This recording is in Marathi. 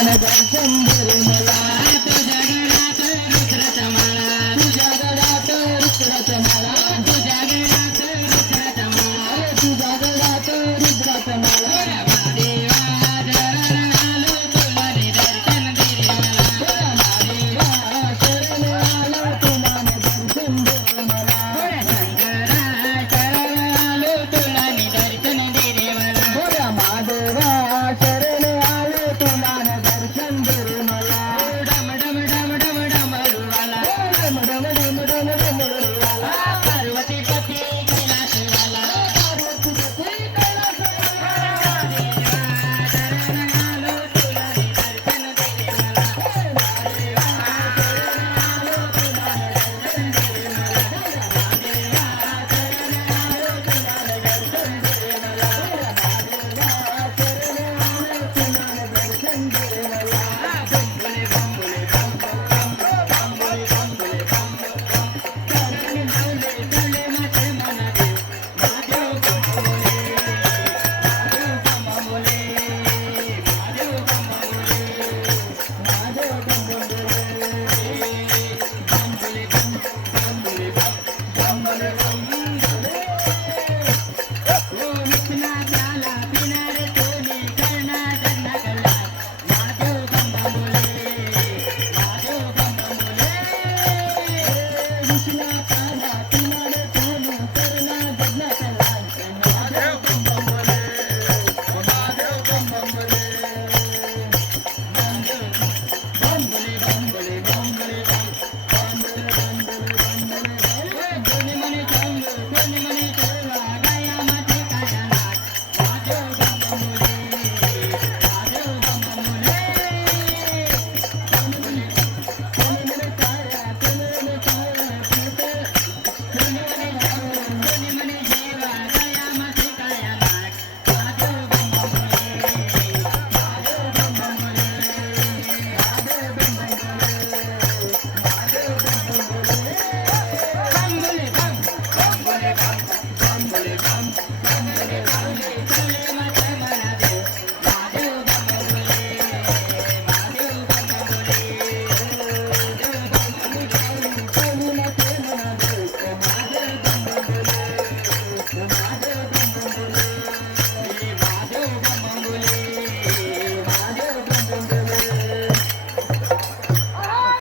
दर्शन दे मला तुझ्या गळ्यात रुद्राचा माळा तुझ्या गळ्यात रुद्राचा माळा तुझ्या गळ्यात रुद्राचा माळा तुझ्या गळ्यात रुद्राचा माळा Bam, bam, bam, bam, bam, bam, bam, bam, bam, bam,